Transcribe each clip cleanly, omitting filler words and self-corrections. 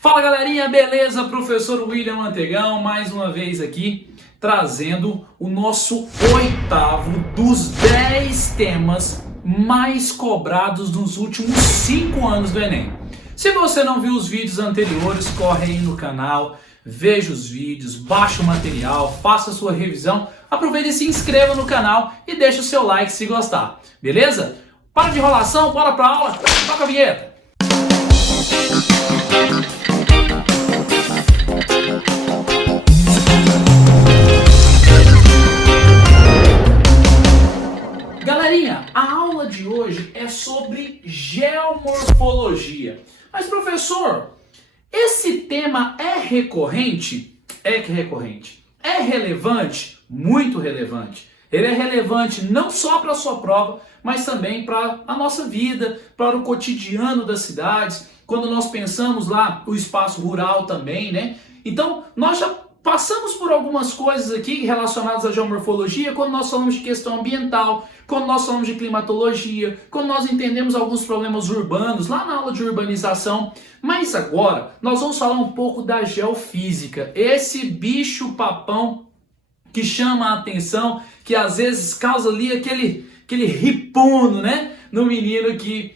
Fala galerinha, beleza? Professor William Mantegão, mais uma vez aqui, trazendo o nosso oitavo dos 10 temas mais cobrados nos últimos 5 anos do Enem. Se você não viu os vídeos anteriores, corre aí no canal, veja os vídeos, baixa o material, faça a sua revisão, aproveite e se inscreva no canal e deixe o seu like se gostar, beleza? Para de enrolação, bora pra aula, toca a vinheta! Galerinha, a aula de hoje é sobre geomorfologia. Mas professor, esse tema é recorrente? É que recorrente. É relevante? Muito relevante. Ele é relevante não só para a sua prova, mas também para a nossa vida, para o cotidiano das cidades. Quando nós pensamos lá o espaço rural também, né? Então, nós já passamos por algumas coisas aqui relacionadas à geomorfologia quando nós falamos de questão ambiental, quando nós falamos de climatologia, quando nós entendemos alguns problemas urbanos, lá na aula de urbanização. Mas agora, nós vamos falar um pouco da geofísica, esse bicho papão que chama a atenção, que às vezes causa ali aquele ripuno, né, no menino que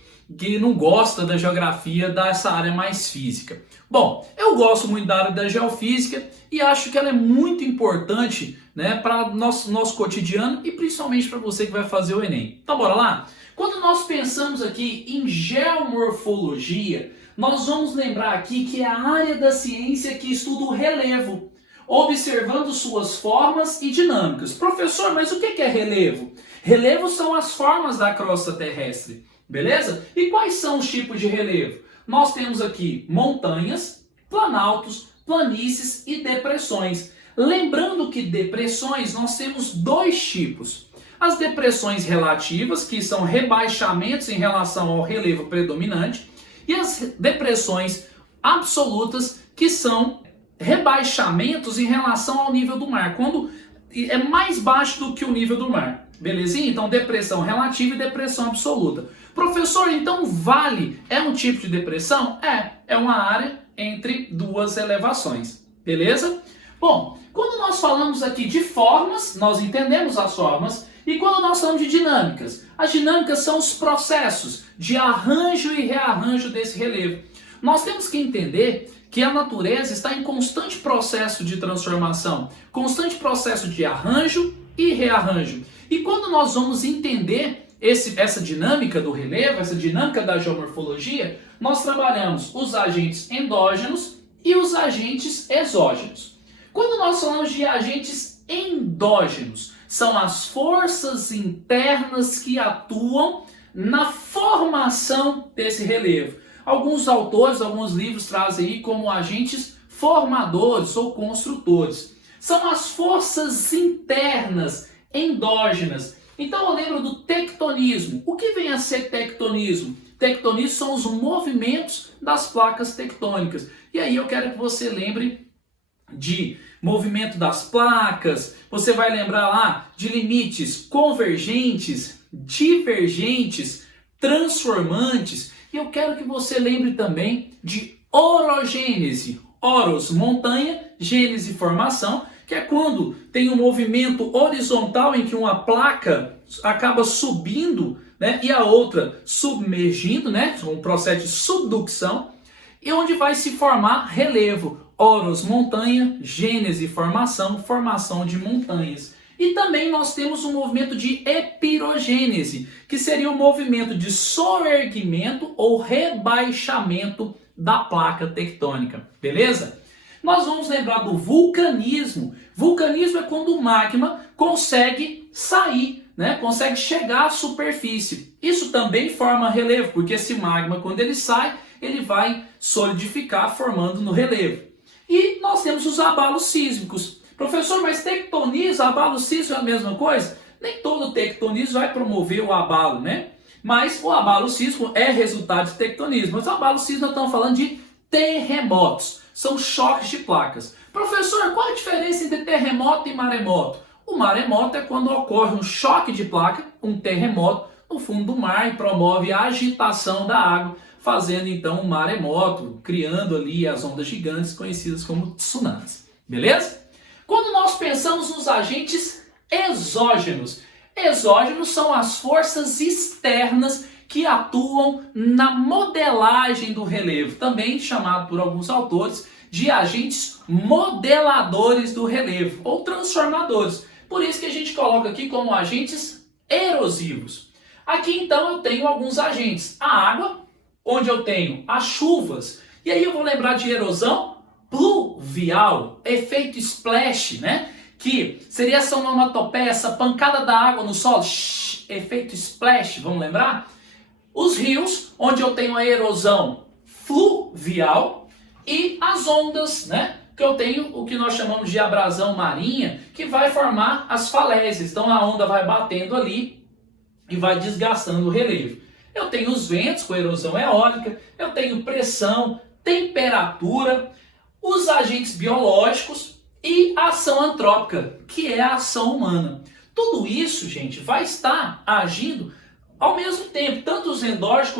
não gosta da geografia, dessa área mais física. Bom, eu gosto muito da área da geofísica e acho que ela é muito importante, né, para nosso cotidiano e principalmente para você que vai fazer o Enem. Então bora lá? Quando nós pensamos aqui em geomorfologia, nós vamos lembrar aqui que é a área da ciência que estuda o relevo, observando suas formas e dinâmicas. Professor, mas o que é relevo? Relevo são as formas da crosta terrestre, beleza? E quais são os tipos de relevo? Nós temos aqui montanhas, planaltos, planícies e depressões. Lembrando que depressões nós temos dois tipos. As depressões relativas, que são rebaixamentos em relação ao relevo predominante, e as depressões absolutas, que são rebaixamentos em relação ao nível do mar, quando é mais baixo do que o nível do mar. Belezinha? Então, depressão relativa e depressão absoluta. Professor, então vale é um tipo de depressão? É uma área entre duas elevações. Beleza? Bom, quando nós falamos aqui de formas, nós entendemos as formas, e quando nós falamos de dinâmicas, as dinâmicas são os processos de arranjo e rearranjo desse relevo. Nós temos que entender que a natureza está em constante processo de transformação, constante processo de arranjo e rearranjo. E quando nós vamos entender essa dinâmica do relevo, essa dinâmica da geomorfologia, nós trabalhamos os agentes endógenos e os agentes exógenos. Quando nós falamos de agentes endógenos, são as forças internas que atuam na formação desse relevo. Alguns autores, alguns livros trazem aí como agentes formadores ou construtores. São as forças internas, endógenas. Então eu lembro do tectonismo. O que vem a ser tectonismo? Tectonismo são os movimentos das placas tectônicas. E aí eu quero que você lembre de movimento das placas, você vai lembrar lá de limites convergentes, divergentes, transformantes. E eu quero que você lembre também de orogênese. Oros, montanha, gênese, formação, que é quando tem um movimento horizontal em que uma placa acaba subindo, né, e a outra submergindo, né, um processo de subducção, e onde vai se formar relevo. Oros, montanha, gênese, formação, formação de montanhas. E também nós temos um movimento de epirogênese, que seria o movimento de soerguimento ou rebaixamento da placa tectônica, beleza? Nós vamos lembrar do vulcanismo. Vulcanismo é quando o magma consegue sair, né? Consegue chegar à superfície. Isso também forma relevo, porque esse magma, quando ele sai, ele vai solidificar formando no relevo. E nós temos os abalos sísmicos. Professor, mas tectonismo, abalo sísmico é a mesma coisa? Nem todo tectonismo vai promover o abalo, né? Mas o abalo sísmico é resultado de tectonismo. Mas o abalo sísmico estamos falando de terremotos. São choques de placas. Professor, qual a diferença entre terremoto e maremoto? O maremoto é quando ocorre um choque de placa, um terremoto, no fundo do mar e promove a agitação da água, fazendo então um maremoto, criando ali as ondas gigantes conhecidas como tsunamis. Beleza? Quando nós pensamos nos agentes exógenos, exógenos são as forças externas que atuam na modelagem do relevo, também chamado por alguns autores de agentes modeladores do relevo ou transformadores. Por isso que a gente coloca aqui como agentes erosivos. Aqui então eu tenho alguns agentes. A água, onde eu tenho as chuvas, e aí eu vou lembrar de erosão pluvial, efeito splash, né? Que seria essa onomatopeia, essa pancada da água no solo, efeito splash, vamos lembrar? Os rios, onde eu tenho a erosão fluvial, e as ondas, né? Que eu tenho o que nós chamamos de abrasão marinha, que vai formar as falésias. Então a onda vai batendo ali e vai desgastando o relevo. Eu tenho os ventos com erosão eólica, eu tenho pressão, temperatura, os agentes biológicos e a ação antrópica, que é a ação humana. Tudo isso, gente, vai estar agindo ao mesmo tempo. Tanto os endógenos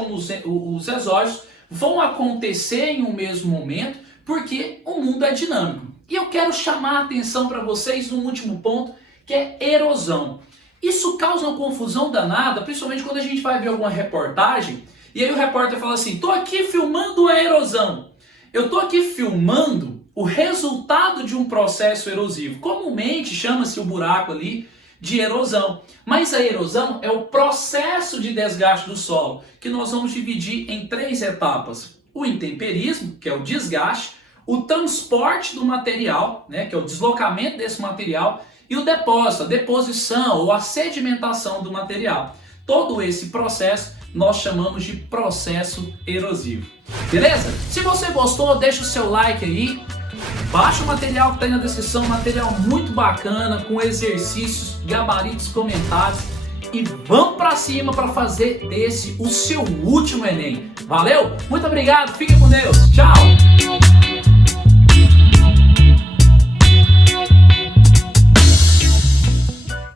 como os exógenos vão acontecer em um mesmo momento, porque o mundo é dinâmico. E eu quero chamar a atenção para vocês no último ponto, que é erosão. Isso causa uma confusão danada, principalmente quando a gente vai ver alguma reportagem, e aí o repórter fala assim, tô aqui filmando a erosão. Eu tô aqui filmando o resultado de um processo erosivo. Comumente chama-se o buraco ali de erosão. Mas a erosão é o processo de desgaste do solo, que nós vamos dividir em 3 etapas. O intemperismo, que é o desgaste, o transporte do material, né, que é o deslocamento desse material, e o depósito, a deposição ou a sedimentação do material. Todo esse processo nós chamamos de processo erosivo. Beleza? Se você gostou, deixa o seu like aí. Baixa o material que está aí na descrição, material muito bacana, com exercícios, gabaritos, comentários. E vamos para cima para fazer desse o seu último Enem. Valeu? Muito obrigado, fique com Deus. Tchau!